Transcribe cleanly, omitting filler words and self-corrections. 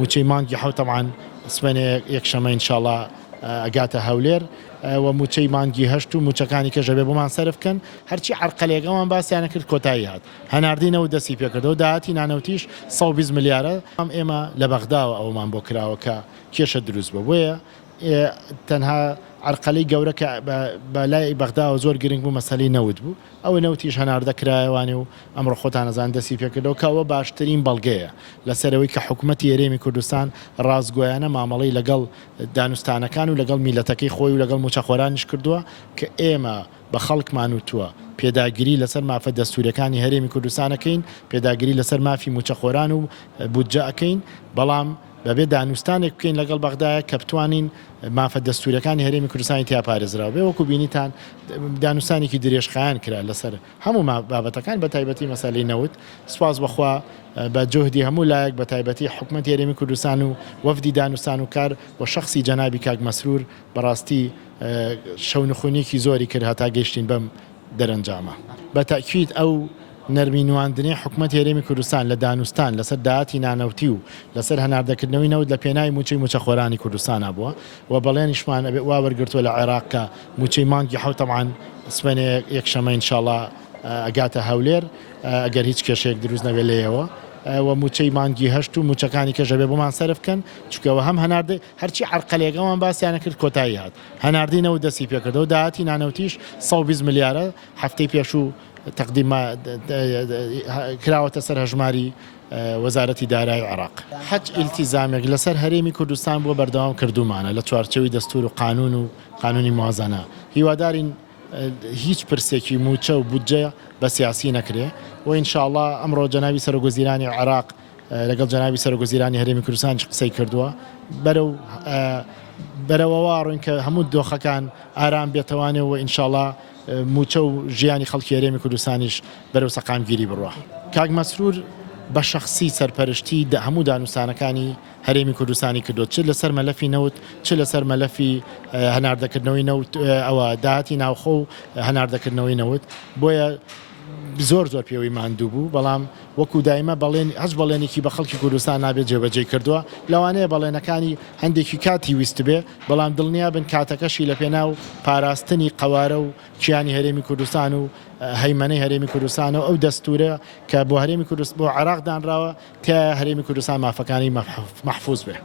موچەی مانگی حەوت طبعاً سبەینێ یەکشەمە ئینشاءڵڵا ئەگاتە هەولێر و موچەی مانگی هەشت و موچەکانی کەژە بێ بۆمان سەرف بکەن هەرچی عەرقەلێکەوەمان باسییانە کرد کۆتایی هات هەناردینەوە دەستی پێکردەوە داهاتی نانەوتیش 120 ملیارە ئێمە لە بەغداوە ئەومان بۆ کراوە کە کێشە دروست بوو بۆیە تەنها عەرقەلەی گەورە کە بەلای بەغداوە زۆر گرنگ بوو مەسەلەی نەوت بوو ئەوە نەوتیش هەناردە کرایەوانێ و ئەمڕۆ خۆتان ئەزان دەستی پێکردەوە کە ئەوە باشترین بەڵگەیە لەسەرەوەی کە حکوومەتی هەرێمی کوردستان ڕازگۆیانە مامەڵەی لەگەڵ دانوستانەکان و لەگەڵ میلەتەکەی خۆی و لەگەڵ موچەخۆرانیش کردووە کە ئێمە بە خەڵکمان وتووە پێداگیری لەسەر مافە دەستوورەکانی هەرێمی کوردستانەکەین پێداگیری لەسەر مافی موچەخۆران و بودجە ئەەکەین بەڵام بەبێ دانوستانێک بکەین لەگەڵ بەغدایە کە بتوانین مافە دەستوورەکانی هەرێمی کوردستانی تیا پارێزراوە بێ وەکو بینیتان دانوستانێکی درێژخایان کرا لەسەر هەموو بابەتەکان بە تایبەتی مەسەلەی نەوت سوپاس بەخوا بە جۆهدی هەموو لایەک بە تایبەتی حکوومەتی هەرێمی کوردستان و وەفدی دانوستان و کار و شەخصی جەنابی کاک مەسرور بەڕاستی شەونخونیەکی زۆری کرد هەتا گەیشتین بەم دەرەنجامە بە تاکید ئەو نەرمینواندنی حکوومەتی هەرێمی کوردستان لە دانوستان لەسەر داهاتی نانەوتی و لەسەر هەناردەکردنەوەی نەوت لە پێناوی موچەی موچەخۆرانی کوردستانە بووە و بەڵێنیشمان ئەبێ وا وەرگرتووە لە عێراق کە موچەی مانگی حەوت طبعاً سبەینێ یەکشەمە ئینشاءڵڵا ئەگاتە هەولێر ئەگەر هیچ کێشەیەک دروست نەبێت لێیەوە و موچەی مانگی هەشت و موچەکانی کەژە بێ بۆمان سەرف بکەن چونکەوە هەم هەناردە هەرچی عەرقەلێکەوەمان باسییانە کرد کۆتایی هات هەناردینەوە دەستی پێکردەوە داهاتی نانەوتیش 120 ملیارە هەفتەی پێشوو تقدیم کراوەتە سەر هەژماری وەزارەتی دارایی عێراق حەج ئیلتیزامێک لەسەر هەرێمی کوردستان بۆ بەردەوام کردومانە لە چوارچەوەی دەستور و قانونی موازنە هیوادارین هیچ پرسێکی موچە و بودجە بە سیاسی نەکرێ و ئینشاءڵڵا ئەمڕۆ جەنابی سەرۆکوەزیرانی عێراق لەگەڵ جەنابی سەرۆکوەزیرانی هەرێمی کوردستان قسەی کردووە بەرەوەوا ڕوین کە هەموو دۆخەکان ئارام بێتەوانێ و ئینشاءڵڵا موچە و ژیانی خەڵکی هەرێمی کوردستانیش بەرەو سەقامگیری بڕوە کاک مەسرور بە شەخسی سەرپەرشتی هەموو دانوستانەکانی هەرێمی کوردستانی کردوت چ لەسەر مەلەفی نەوت چ لەسەر مەلەفی هەناردەکردنەوەی نەوت ئەوە داهاتی ناوخۆ و هەناردەکردنەوەی نەوت بۆیە زۆر پێوەی ماندوو بوو بەڵام وەکو دایمە هەچ بەڵێنێکی بە خەڵکی کوردستان نابێت جێبەجێ کردووە لەوانەیە بەڵێنەکانی هەندێکی کاتی ویست بێ بەڵام دڵنیا بن کاتەکەشی لە پێناو پاراستنی قەوارە و کیانی هەرێمی کوردستان و هەیمەنەی هەرێمی کوردستان و ئەو دەستورە کە بۆ هەرێمی کوردستان بۆ عێراق دانراوە تیا هەرێمی کوردستان مافەکانی مەحفوظ بێ.